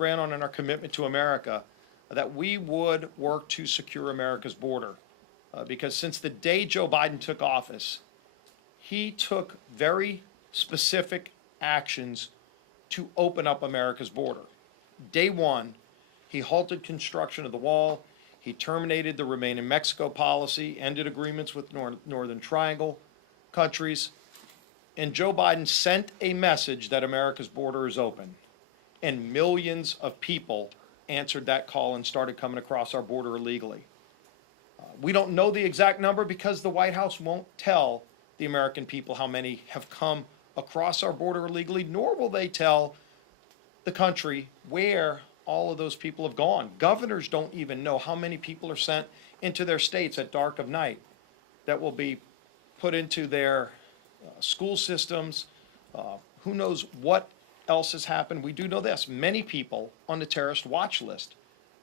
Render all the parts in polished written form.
ran on in our commitment to America that we would work to secure America's border. Because since the day Joe Biden took office, he took very specific actions to open up America's border. Day one, he halted construction of the wall. He terminated the Remain in Mexico policy, ended agreements with Northern Triangle countries. And Joe Biden sent a message that America's border is open. And millions of people answered that call and started coming across our border illegally. We don't know the exact number because the White House won't tell the American people how many have come across our border illegally, nor will they tell the country where all of those people have gone. Governors don't even know how many people are sent into their states at dark of night that will be put into their school systems. Who knows what else has happened? We do know this. Many people on the terrorist watch list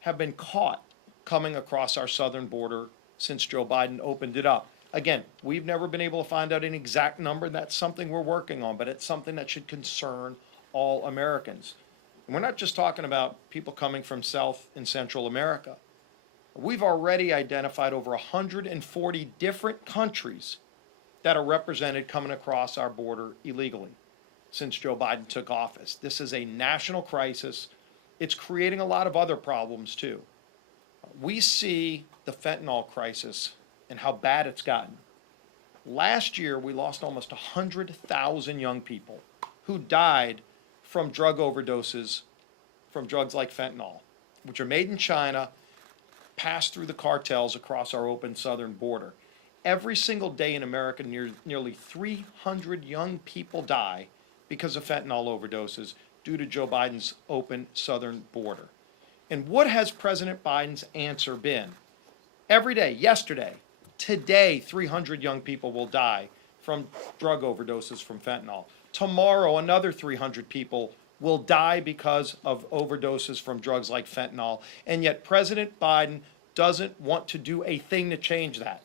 have been caught coming across our southern border since Joe Biden opened it up. Again, we've never been able to find out an exact number. That's something we're working on, but it's something that should concern all Americans. And we're not just talking about people coming from South and Central America. We've already identified over 140 different countries that are represented coming across our border illegally since Joe Biden took office. This is a national crisis. It's creating a lot of other problems too. We see the fentanyl crisis and how bad it's gotten. Last year, we lost almost 100,000 young people who died from drug overdoses from drugs like fentanyl, which are made in China, pass through the cartels across our open southern border. Every single day in America, nearly 300 young people die because of fentanyl overdoses due to Joe Biden's open southern border. And what has President Biden's answer been? Every day, yesterday, today, 300 young people will die from drug overdoses from fentanyl. Tomorrow, another 300 people will die because of overdoses from drugs like fentanyl. And yet President Biden doesn't want to do a thing to change that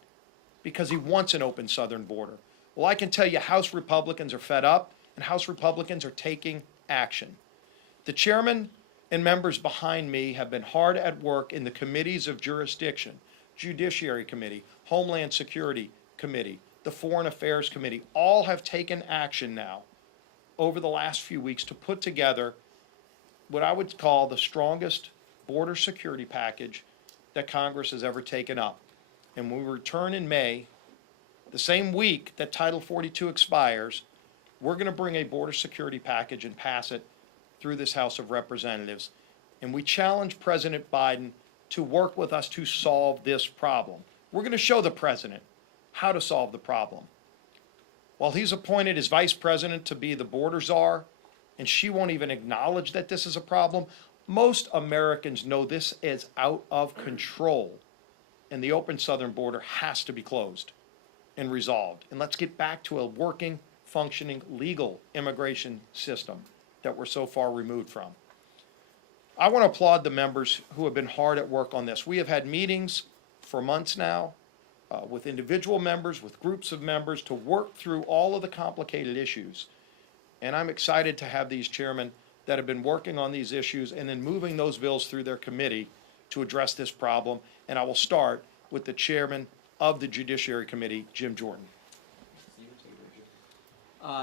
because he wants an open southern border. Well, I can tell you House Republicans are fed up and House Republicans are taking action. The chairman and members behind me have been hard at work in the committees of jurisdiction, Judiciary Committee, Homeland Security Committee, the Foreign Affairs Committee. All have taken action now over the last few weeks to put together what I would call the strongest border security package that Congress has ever taken up. And when we return in May, the same week that Title 42 expires, we're going to bring a border security package and pass it through this House of Representatives. And we challenge President Biden to work with us to solve this problem. We're going to show the president how to solve the problem. While he's appointed his vice president to be the border czar, and she won't even acknowledge that this is a problem, most Americans know this is out of control, and the open southern border has to be closed and resolved. And let's get back to a working, functioning, legal immigration system that we're so far removed from. I want to applaud the members who have been hard at work on this. We have had meetings for months now with individual members, with groups of members to work through all of the complicated issues. And I'm excited to have these chairmen that have been working on these issues and then moving those bills through their committee to address this problem. And I will start with the chairman of the Judiciary Committee, Jim Jordan.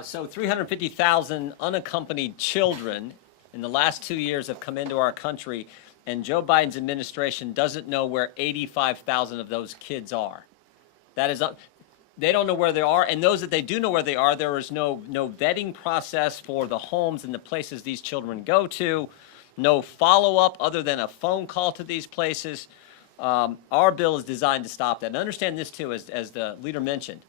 So 350,000 unaccompanied children in the last 2 years have come into our country, and Joe Biden's administration doesn't know where 85,000 of those kids are. That is, they don't know where they are, and those that they do know where they are, there is no vetting process for the homes and the places these children go to, no follow-up other than a phone call to these places. Our bill is designed to stop that. And understand this, too, as the leader mentioned.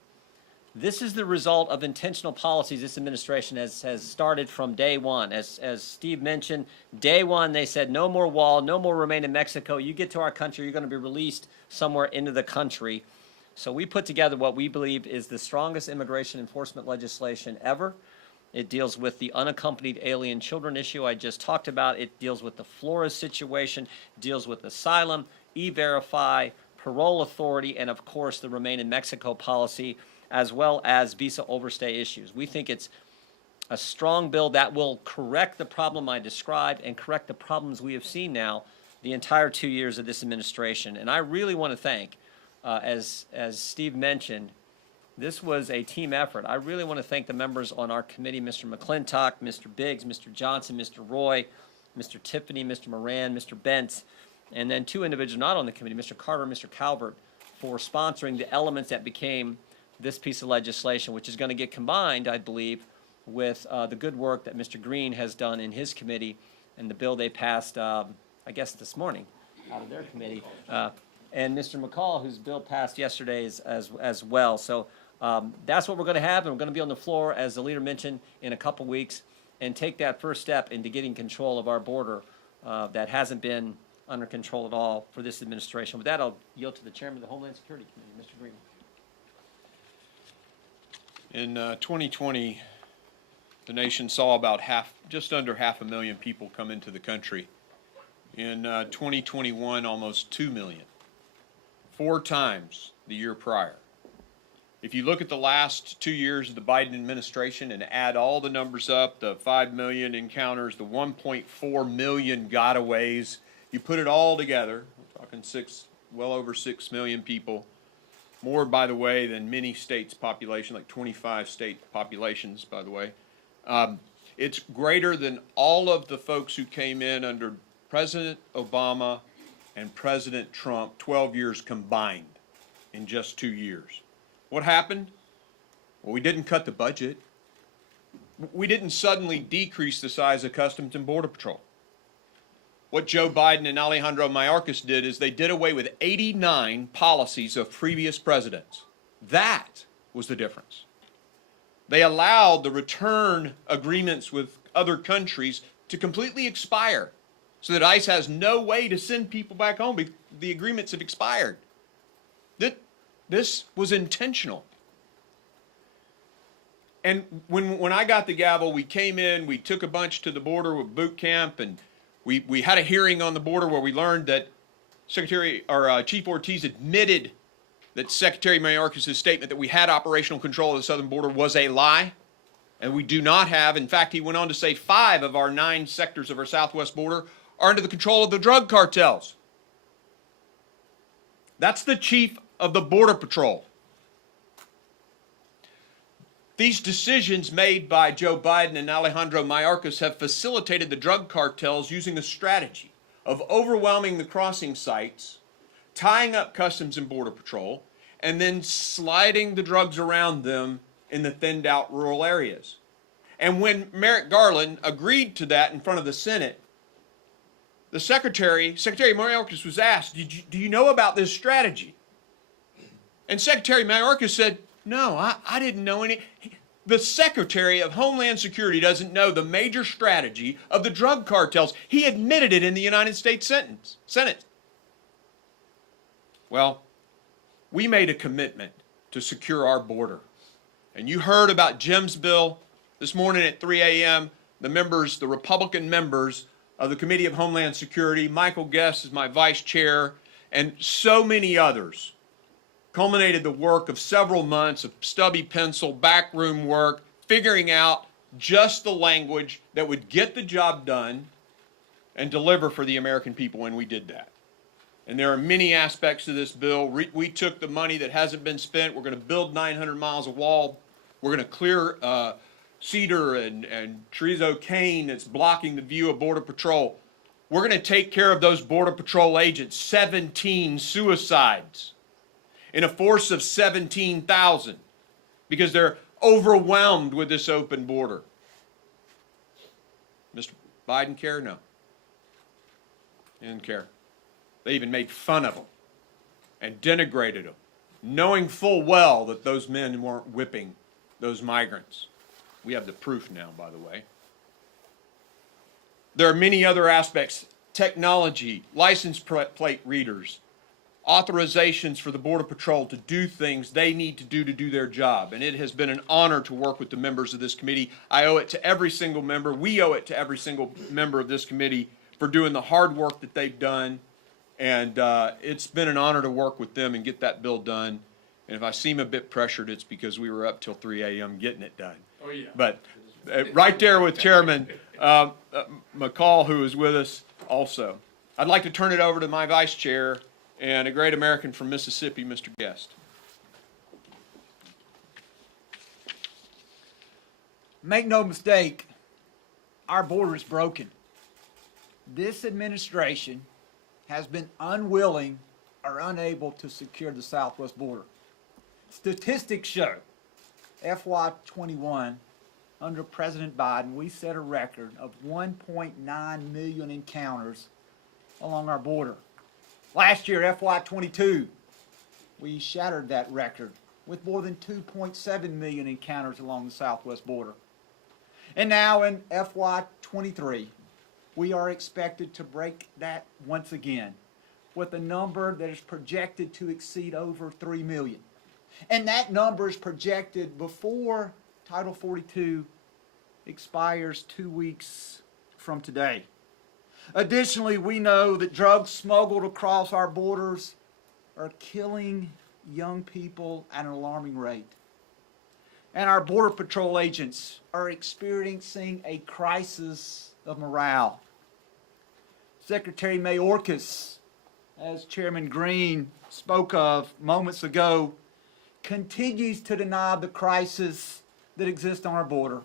This is the result of intentional policies this administration has started from day one. As Steve mentioned, day one they said no more wall, no more remain in Mexico. You get to our country, you're going to be released somewhere into the country. So we put together what we believe is the strongest immigration enforcement legislation ever. It deals with the unaccompanied alien children issue I just talked about. It deals with the Flores situation, deals with asylum, E-Verify, parole authority, and of course the remain in Mexico policy, as well as visa overstay issues. We think it's a strong bill that will correct the problem I described and correct the problems we have seen now the entire 2 years of this administration. And I really want to thank, as Steve mentioned, this was a team effort. I really want to thank the members on our committee, Mr. McClintock, Mr. Biggs, Mr. Johnson, Mr. Roy, Mr. Tiffany, Mr. Moran, Mr. Bentz, and then two individuals not on the committee, Mr. Carter and Mr. Calvert, for sponsoring the elements that became this piece of legislation, which is going to get combined, I believe, with the good work that Mr. Green has done in his committee and the bill they passed, I guess, this morning out of their committee, and Mr. McCall, whose bill passed yesterday as well. So that's what we're going to have, and we're going to be on the floor, as the leader mentioned, in a couple weeks, and take that first step into getting control of our border that hasn't been under control at all for this administration. With that, I'll yield to the chairman of the Homeland Security Committee, Mr. Green. In 2020, the nation saw about just under 500,000 people come into the country. In 2021, almost 2 million, 4 times the year prior. If you look at the last 2 years of the Biden administration and add all the numbers up, the 5 million encounters, the 1.4 million gotaways, you put it all together, we're talking well over 6 million people, more, by the way, than many states' population, like 25 state populations, by the way. It's greater than all of the folks who came in under President Obama and President Trump, 12 years combined in just 2 years. What happened? Well, we didn't cut the budget. We didn't suddenly decrease the size of Customs and Border Patrol. What Joe Biden and Alejandro Mayorkas did is they did away with 89 policies of previous presidents. That was the difference. They allowed the return agreements with other countries to completely expire so that ICE has no way to send people back home because the agreements have expired. This was intentional. And when I got the gavel, we came in, we took a bunch to the border with boot camp, and we had a hearing on the border where we learned that Chief Ortiz admitted that Secretary Mayorkas' statement that we had operational control of the southern border was a lie, and we do not have. In fact, he went on to say 5 of our 9 sectors of our southwest border are under the control of the drug cartels. That's the chief of the Border Patrol. These decisions made by Joe Biden and Alejandro Mayorkas have facilitated the drug cartels using a strategy of overwhelming the crossing sites, tying up Customs and Border Patrol, and then sliding the drugs around them in the thinned out rural areas. And when Merrick Garland agreed to that in front of the Senate, the Secretary Mayorkas was asked, do you know about this strategy? And Secretary Mayorkas said, no, I didn't know any. The Secretary of Homeland Security doesn't know the major strategy of the drug cartels. He admitted it in the United States Senate. Well, we made a commitment to secure our border. And you heard about Jim's bill this morning at 3 a.m. The Republican members of the Committee of Homeland Security, Michael Guest is my vice chair, and so many others, culminated the work of several months of stubby pencil, backroom work, figuring out just the language that would get the job done and deliver for the American people, and we did that. And there are many aspects to this bill. We took the money that hasn't been spent. We're going to build 900 miles of wall. We're going to clear cedar and Chorizo cane that's blocking the view of Border Patrol. We're going to take care of those Border Patrol agents. 17 suicides in a force of 17,000 because they're overwhelmed with this open border. Mr. Biden care? No. He didn't care. They even made fun of them and denigrated them, knowing full well that those men weren't whipping those migrants. We have the proof now, by the way. There are many other aspects: technology, license plate readers, authorizations for the Border Patrol to do things they need to do their job. And it has been an honor to work with the members of this committee. I owe it to every single member. We owe it to every single member of this committee for doing the hard work that they've done. And it's been an honor to work with them and get that bill done. And if I seem a bit pressured, it's because we were up till 3 a.m. getting it done. Oh, yeah. But right there with Chairman McCall, who is with us also. I'd like to turn it over to my vice chair and a great American from Mississippi, Mr. Guest. Make no mistake, our border is broken. This administration has been unwilling or unable to secure the southwest border. Statistics show FY21, under President Biden, we set a record of 1.9 million encounters along our border. Last year, FY22, we shattered that record with more than 2.7 million encounters along the southwest border. And now in FY23, we are expected to break that once again with a number that is projected to exceed over 3 million. And that number is projected before Title 42 expires 2 weeks from today. Additionally, we know that drugs smuggled across our borders are killing young people at an alarming rate. And our Border Patrol agents are experiencing a crisis of morale. Secretary Mayorkas, as Chairman Green spoke of moments ago, continues to deny the crisis that exists on our border,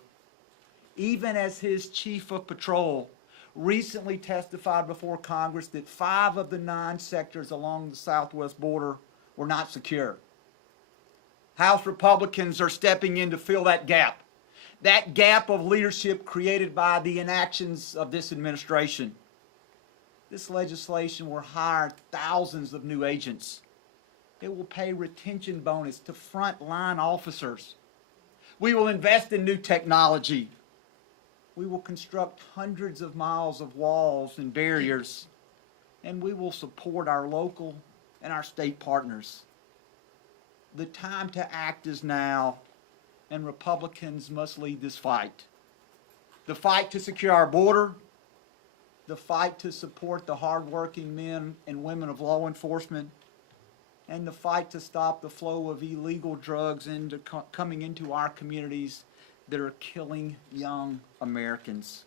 even as his chief of patrol recently testified before Congress that 5 of the 9 sectors along the southwest border were not secure. House Republicans are stepping in to fill that gap of leadership created by the inactions of this administration. This legislation will hire thousands of new agents. It will pay retention bonus to frontline officers. We will invest in new technology. We will construct hundreds of miles of walls and barriers, and we will support our local and our state partners. The time to act is now, and Republicans must lead this fight. The fight to secure our border, the fight to support the hardworking men and women of law enforcement, and the fight to stop the flow of illegal drugs coming into our communities that are killing young Americans.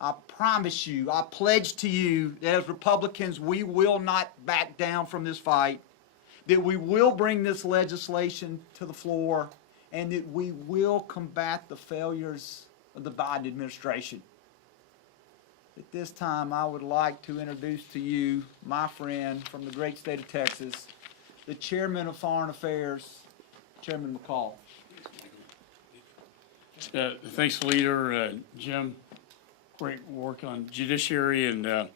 I promise you, I pledge to you that as Republicans, we will not back down from this fight, that we will bring this legislation to the floor, and that we will combat the failures of the Biden administration. At this time, I would like to introduce to you my friend from the great state of Texas, the Chairman of Foreign Affairs, Chairman McCall. Thanks, Leader. Jim, great work on judiciary, and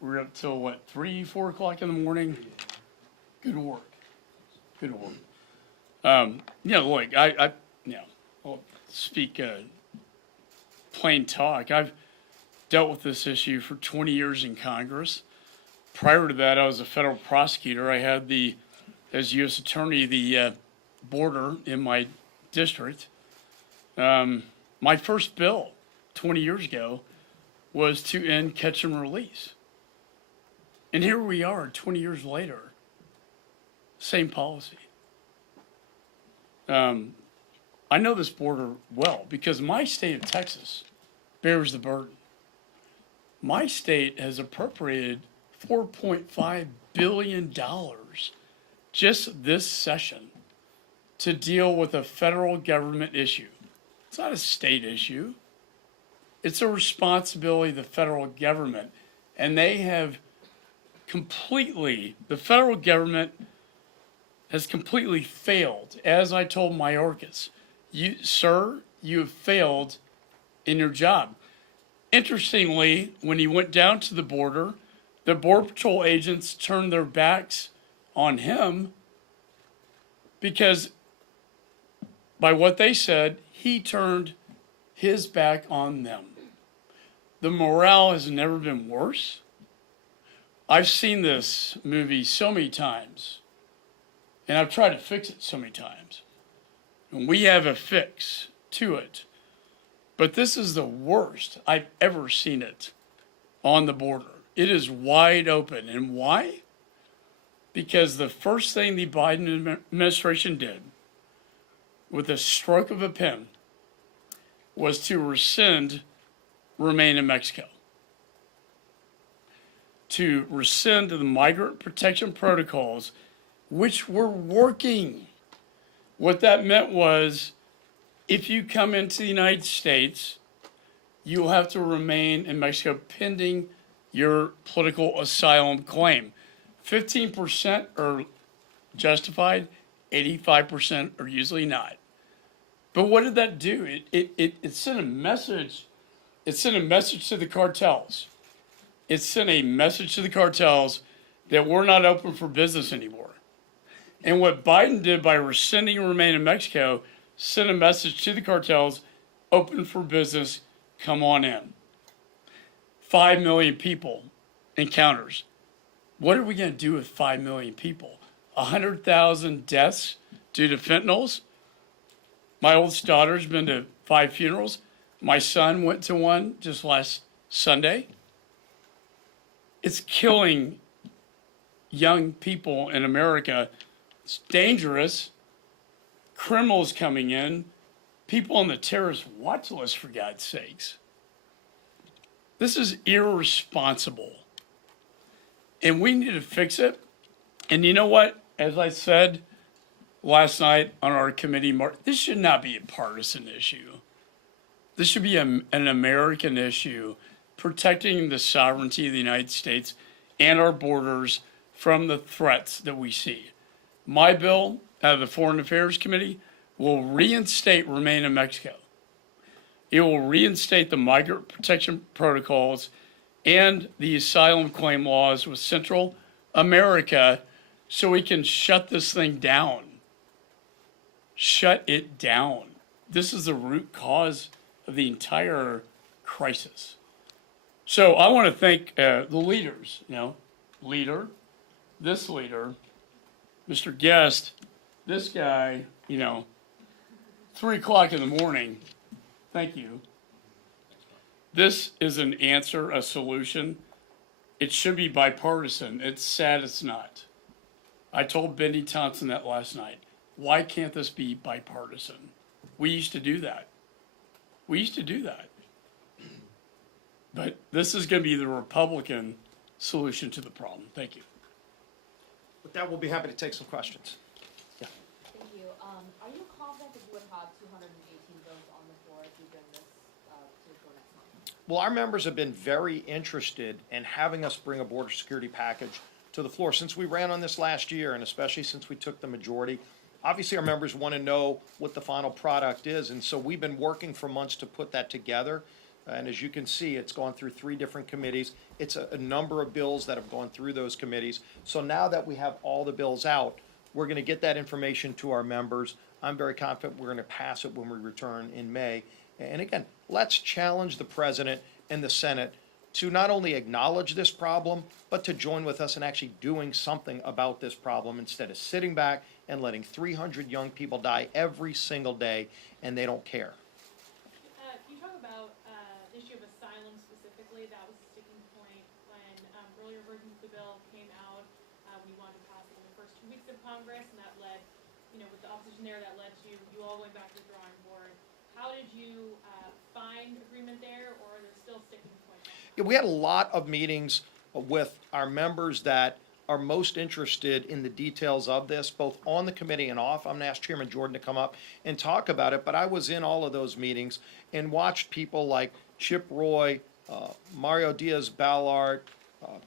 we're up till what, 3, 4 o'clock in the morning? Good work. Good work. Look, I'll speak plain talk. I've dealt with this issue for 20 years in Congress. Prior to that, I was a federal prosecutor. I had as U.S. Attorney, the border in my district. My first bill 20 years ago was to end catch and release. And here we are 20 years later, same policy. I know this border well because my state of Texas bears the burden. My state has appropriated $4.5 billion just this session to deal with a federal government issue. It's not a state issue. It's a responsibility of the federal government. And they have the federal government has completely failed. As I told Mayorkas, sir, you have failed in your job. Interestingly, when he went down to the Border Patrol agents turned their backs on him because by what they said, he turned his back on them. The morale has never been worse. I've seen this movie so many times, and I've tried to fix it so many times. And we have a fix to it. But this is the worst I've ever seen it on the border. It is wide open. And why? Because the first thing the Biden administration did with a stroke of a pen was to rescind remain in Mexico, to rescind the migrant protection protocols, which were working. What that meant was, if you come into the United States, you'll have to remain in Mexico pending your political asylum claim. 15% are justified, 85% are usually not. But what did that do? It sent a message. It sent a message to the cartels. It sent a message to the cartels that we're not open for business anymore. And what Biden did by rescinding remain in Mexico sent a message to the cartels, open for business, come on in. 5 million people encounters. What are we going to do with 5 million people? 100,000 deaths due to fentanyls? My oldest daughter's been to 5 funerals. My son went to one just last Sunday. It's killing young people in America. It's dangerous. Criminals coming in. People on the terrorist watch list, for God's sakes. This is irresponsible. And we need to fix it. And you know what? As I said last night on our committee, this should not be a partisan issue. This should be an American issue, protecting the sovereignty of the United States and our borders from the threats that we see. My bill out of the Foreign Affairs Committee will reinstate remain in Mexico. It will reinstate the migrant protection protocols and the asylum claim laws with Central America so we can shut this thing down. Shut it down. This is the root cause of the entire crisis. So I want to thank the leaders, leader, this leader, Mr. Guest, this guy, 3 o'clock in the morning. Thank you. This is an answer, a solution. It should be bipartisan. It's sad it's not. I told Benny Thompson that last night. Why can't this be bipartisan? We used to do that. But this is going to be the Republican solution to the problem. Thank you. With that, we'll be happy to take some questions. Thank you. Are you confident that you would have 218 bills on the floor if you bring this to the floor next month? Well, our members have been very interested in having us bring a border security package to the floor since we ran on this last year, and especially since we took the majority. Obviously, our members want to know what the final product is, and so we've been working for months to put that together. And as you can see, it's gone through 3 different committees. It's a number of bills that have gone through those committees. So now that we have all the bills out, we're going to get that information to our members. I'm very confident we're going to pass it when we return in May. And again, let's challenge the president and the Senate to not only acknowledge this problem, but to join with us in actually doing something about this problem instead of sitting back and letting 300 young people die every single day and they don't care. Can you talk about the issue of asylum specifically? That was a sticking point when earlier versions of the bill came out. We wanted to pass it in the first 2 weeks of Congress, and that led, with the opposition there, that led to you all going back to the drawing board. How did you find agreement there, or are there still sticking points? Yeah, we had a lot of meetings with our members that are most interested in the details of this, both on the committee and off. I'm going to ask Chairman Jordan to come up and talk about it, but I was in all of those meetings and watched people like Chip Roy, Mario Diaz-Balart,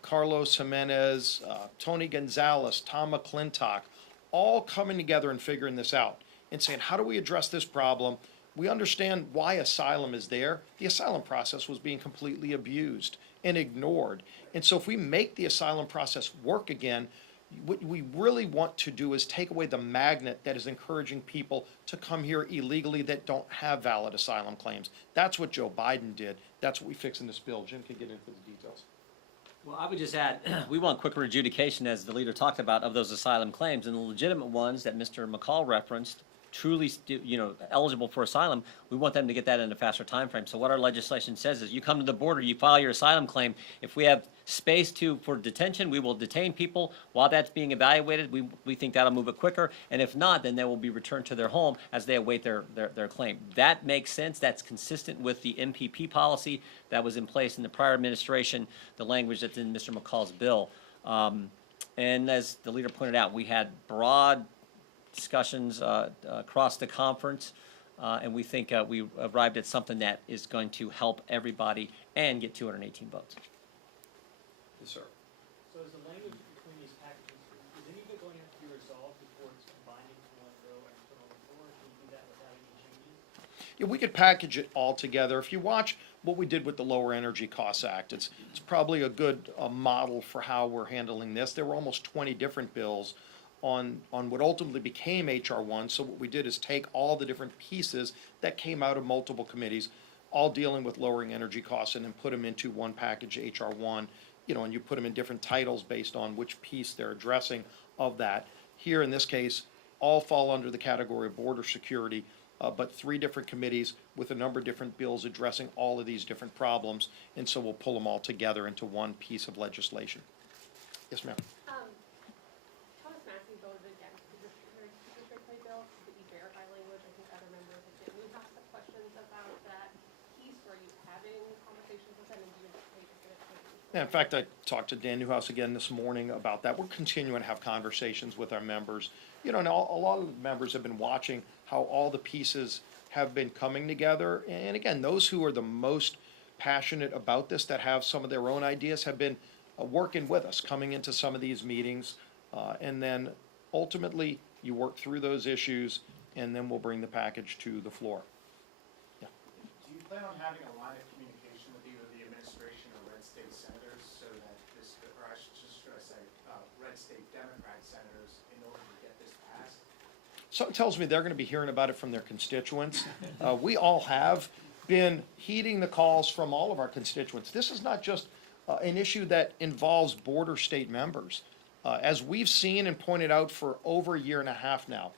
Carlos Jimenez, Tony Gonzalez, Tom McClintock, all coming together and figuring this out and saying, how do we address this problem? We understand why asylum is there. The asylum process was being completely abused and ignored. And so if we make the asylum process work again, what we really want to do is take away the magnet that is encouraging people to come here illegally that don't have valid asylum claims. That's what Joe Biden did. That's what we fix in this bill. Jim can get into the details. Well, I would just add, we want quicker adjudication, as the leader talked about, of those asylum claims, and the legitimate ones that Mr. McCall referenced truly, eligible for asylum, we want them to get that in a faster time frame. So what our legislation says is you come to the border, you file your asylum claim. If we have space for detention, we will detain people while that's being evaluated. We think that'll move it quicker. And if not, then they will be returned to their home as they await their claim. That makes sense. That's consistent with the MPP policy that was in place in the prior administration, the language that's in Mr. McCall's bill. And as the leader pointed out, we had broad discussions across the conference, and we think we arrived at something that is going to help everybody and get 218 votes. Yes, sir. So is the language between these packages, is any of it going to have to be resolved before it's combining to one bill and put on the floor? Can you do that without any changes? Yeah, we could package it all together. If you watch what we did with the Lower Energy Costs Act, it's probably a good model for how we're handling this. There were almost 20 different bills on what ultimately became H.R. 1. So what we did is take all the different pieces that came out of multiple committees, all dealing with lowering energy costs, and then put them into one package, H.R. 1, and you put them in different titles based on which piece they're addressing of that. Here, in this case, all fall under the category of border security, but 3 different committees with a number of different bills addressing all of these different problems, and so we'll pull them all together into one piece of legislation. Yes, ma'am. Thomas Massey voted against the district play bill, the E-Verify language. I think other members did. We have some questions about that piece. Were you having conversations with them, and do you anticipate it's going to change? Yeah, in fact, I talked to Dan Newhouse again this morning about that. We're continuing to have conversations with our members. And a lot of the members have been watching how all the pieces have been coming together. And again, those who are the most passionate about this, that have some of their own ideas, have been working with us, coming into some of these meetings. And then ultimately, you work through those issues, and then we'll bring the package to the floor. Do you plan on having a line of communication with either the administration or red state senators so that this, or should I say, red state Democrat senators, in order to get this passed? Something tells me they're going to be hearing about it from their constituents. We all have been heeding the calls from all of our constituents. This is not just an issue that involves border state members. As we've seen and pointed out for over a year and a half now,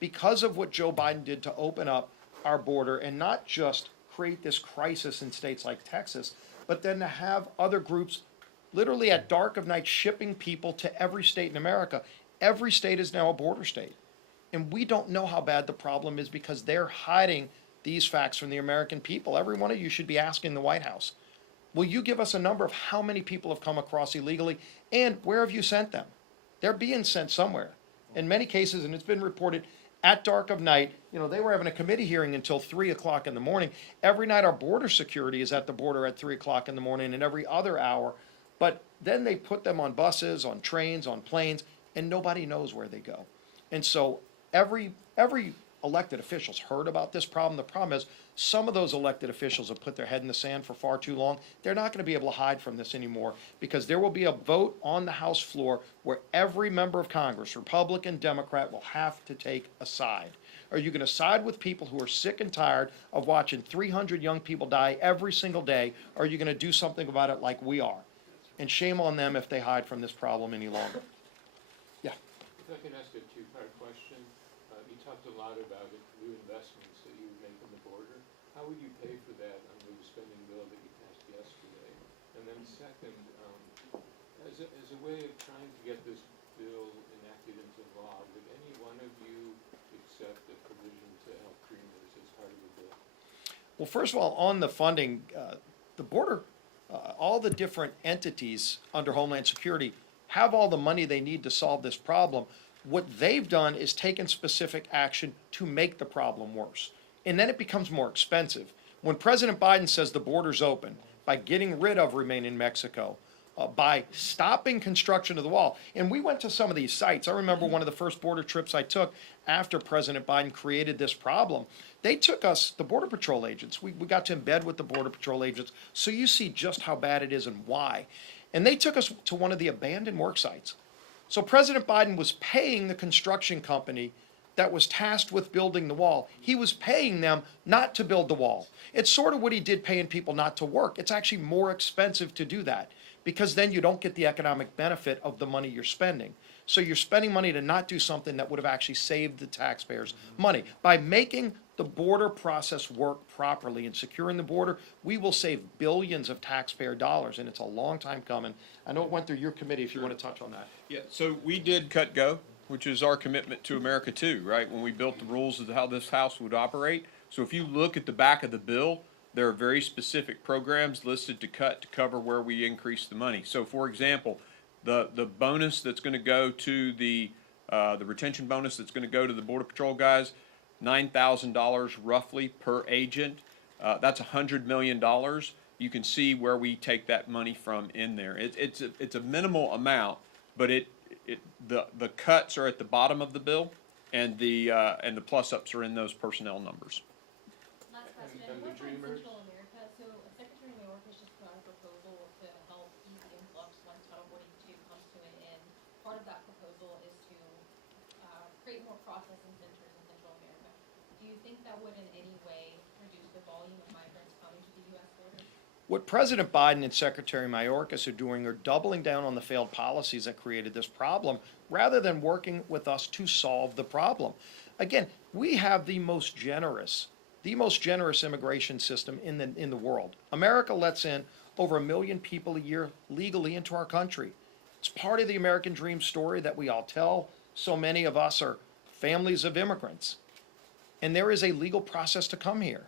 because of what Joe Biden did to open up our border and not just create this crisis in states like Texas, but then to have other groups literally at dark of night shipping people to every state in America. Every state is now a border state. And we don't know how bad the problem is because they're hiding these facts from the American people. Every one of you should be asking the White House, will you give us a number of how many people have come across illegally, and where have you sent them? They're being sent somewhere. In many cases, and it's been reported, at dark of night, they were having a committee hearing until 3 o'clock in the morning. Every night our border security is at the border at 3 o'clock in the morning and every other hour. But then they put them on buses, on trains, on planes, and nobody knows where they go. And so every elected official's heard about this problem. The problem is some of those elected officials have put their head in the sand for far too long. They're not going to be able to hide from this anymore because there will be a vote on the House floor where every member of Congress, Republican, Democrat, will have to take a side. Are you going to side with people who are sick and tired of watching 300 young people die every single day? Or are you going to do something about it like we are? And shame on them if they hide from this problem any longer. Yeah. If I can ask a two-part question. You talked a lot about new investments that you would make in the border. How would you pay for that under the spending bill that you passed yesterday? And then second, as a way of trying to get this bill enacted into law, would any one of you accept a provision to help dreamers as part of the bill? Well, first of all, on the funding, the border, all the different entities under Homeland Security have all the money they need to solve this problem. What they've done is taken specific action to make the problem worse. And then it becomes more expensive. When President Biden says the border's open, by getting rid of Remain in Mexico, by stopping construction of the wall, and we went to some of these sites. I remember one of the first border trips I took after President Biden created this problem. They took us, the Border Patrol agents, we got to embed with the Border Patrol agents, so you see just how bad it is and why. And they took us to one of the abandoned work sites. So President Biden was paying the construction company that was tasked with building the wall, he was paying them not to build the wall. It's sort of what he did paying people not to work. It's actually more expensive to do that because then you don't get the economic benefit of the money you're spending. So you're spending money to not do something that would have actually saved the taxpayers money. By making the border process work properly and securing the border, we will save billions of taxpayer dollars, and it's a long time coming. I know it went through your committee if you want to touch on that. Yeah, so we did cut go, which is our commitment to America too, right? When we built the rules of how this House would operate. So if you look at the back of the bill, there are very specific programs listed to cut to cover where we increase the money. So for example, the bonus that's going to go to the retention bonus that's going to go to the Border Patrol guys, $9,000 roughly per agent. That's $100 million. You can see where we take that money from in there. It's a minimal amount, but the cuts are at the bottom of the bill, and the plus-ups are in those personnel numbers. Last question, And the what about Dreamers? Central America? So Secretary Mayorkas just put out a proposal to help ease the influx once Title 42 comes to an end. Part of that proposal is to create more processing centers in Central America. Do you think that would in any way reduce the volume of migrants coming to the U.S. border? What President Biden and Secretary Mayorkas are doing are doubling down on the failed policies that created this problem rather than working with us to solve the problem. Again, we have the most generous immigration system in the world. America lets in over 1 million people a year legally into our country. It's part of the American dream story that we all tell. So many of us are families of immigrants. And there is a legal process to come here.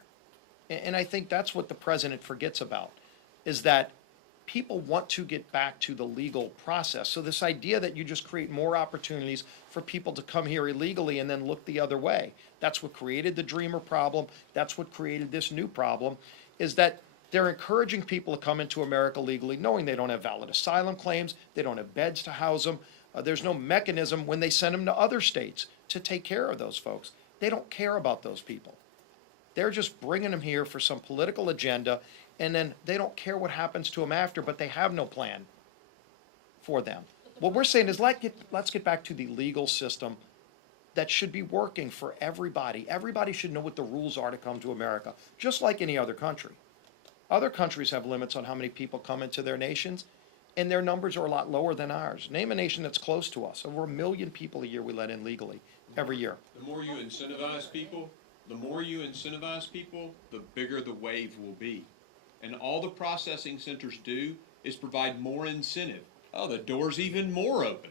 And I think that's what the president forgets about, is that people want to get back to the legal process. So this idea that you just create more opportunities for people to come here illegally and then look the other way, that's what created the Dreamer problem. That's what created this new problem, is that they're encouraging people to come into America legally, knowing they don't have valid asylum claims, they don't have beds to house them. There's no mechanism when they send them to other states to take care of those folks. They don't care about those people. They're just bringing them here for some political agenda, and then they don't care what happens to them after, but they have no plan for them. What we're saying is let's get back to the legal system that should be working for everybody. Everybody should know what the rules are to come to America, just like any other country. Other countries have limits on how many people come into their nations, and their numbers are a lot lower than ours. Name a nation that's close to us. Over 1 million people a year we let in legally, every year. The more you incentivize people, the bigger the wave will be. And all the processing centers do is provide more incentive. Oh, the door's even more open.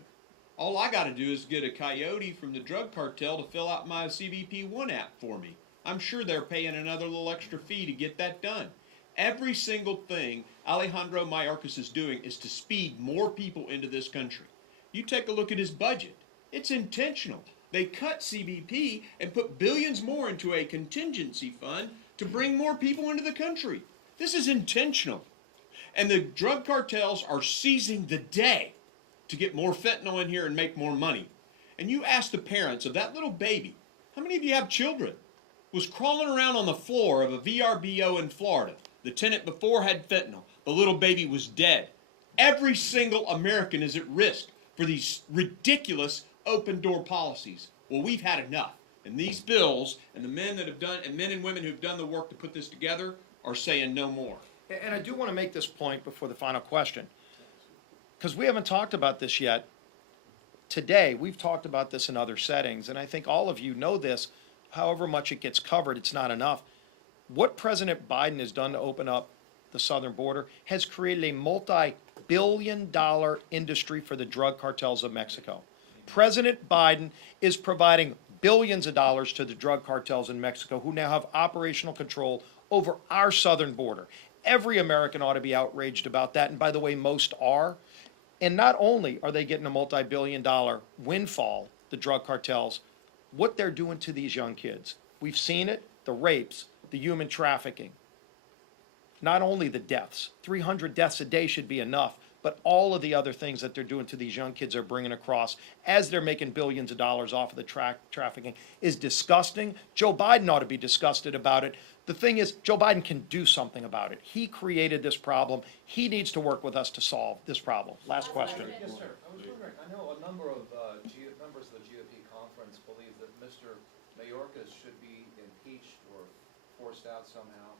All I got to do is get a coyote from the drug cartel to fill out my CBP1 app for me. I'm sure they're paying another little extra fee to get that done. Every single thing Alejandro Mayorkas is doing is to speed more people into this country. You take a look at his budget. It's intentional. They cut CBP and put billions more into a contingency fund to bring more people into the country. This is intentional. And the drug cartels are seizing the day to get more fentanyl in here and make more money. And you ask the parents of that little baby, how many of you have children, was crawling around on the floor of a VRBO in Florida. The tenant before had fentanyl. The little baby was dead. Every single American is at risk for these ridiculous open door policies. Well, we've had enough. And these bills and the men that have done, and men and women who've done the work to put this together are saying no more. And I do want to make this point before the final question, because we haven't talked about this yet. Today, we've talked about this in other settings, and I think all of you know this. However much it gets covered, it's not enough. What President Biden has done to open up the southern border has created a multi-billion-dollar industry for the drug cartels of Mexico. President Biden is providing billions of dollars to the drug cartels in Mexico, who now have operational control over our southern border. Every American ought to be outraged about that, and by the way, most are. And not only are they getting a multi-billion-dollar windfall, the drug cartels, what they're doing to these young kids. We've seen it, the rapes, the human trafficking. Not only the deaths, 300 deaths a day should be enough, but all of the other things that they're doing to these young kids are bringing across as they're making billions of dollars off of the trafficking is disgusting. Joe Biden ought to be disgusted about it, The thing is, Joe Biden can do something about it. He created this problem. He needs to work with us to solve this problem. Last question. Yes, sir. I was wondering, I know a number of members of the GOP conference believe that Mr. Mayorkas should be impeached or forced out somehow.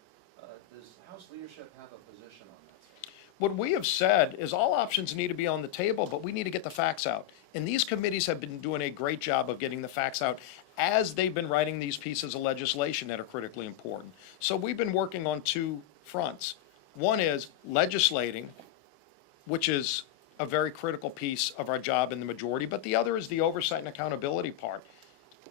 Does House leadership have a position on that, sir? What we have said is all options need to be on the table, but we need to get the facts out. And these committees have been doing a great job of getting the facts out as they've been writing these pieces of legislation that are critically important. So we've been working on two fronts. One is legislating, which is a very critical piece of our job in the majority, but the other is the oversight and accountability part.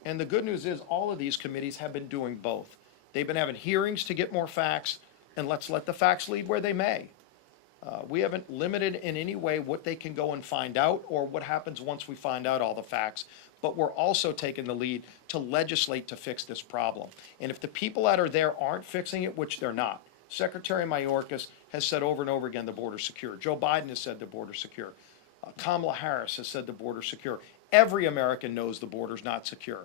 And the good news is all of these committees have been doing both. They've been having hearings to get more facts, and let's let the facts lead where they may. We haven't limited in any way what they can go and find out or what happens once we find out all the facts, but we're also taking the lead to legislate to fix this problem. And if the people that are there aren't fixing it, which they're not, Secretary Mayorkas has said over and over again the border's secure. Joe Biden has said the border's secure. Kamala Harris has said the border's secure. Every American knows the border's not secure.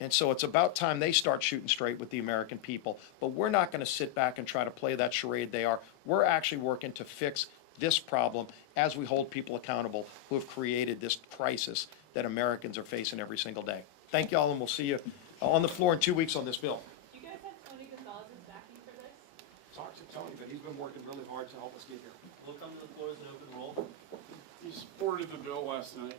And so it's about time they start shooting straight with the American people. But we're not going to sit back and try to play that charade they are. We're actually working to fix this problem as we hold people accountable who have created this crisis that Americans are facing every single day. Thank you all, and we'll see you on the floor in 2 weeks on this bill. Do you guys have Tony Gonzalez's backing for this? Talk to Tony, but he's been working really hard to help us get here. We'll come to the floor as an open roll. He supported the bill last night.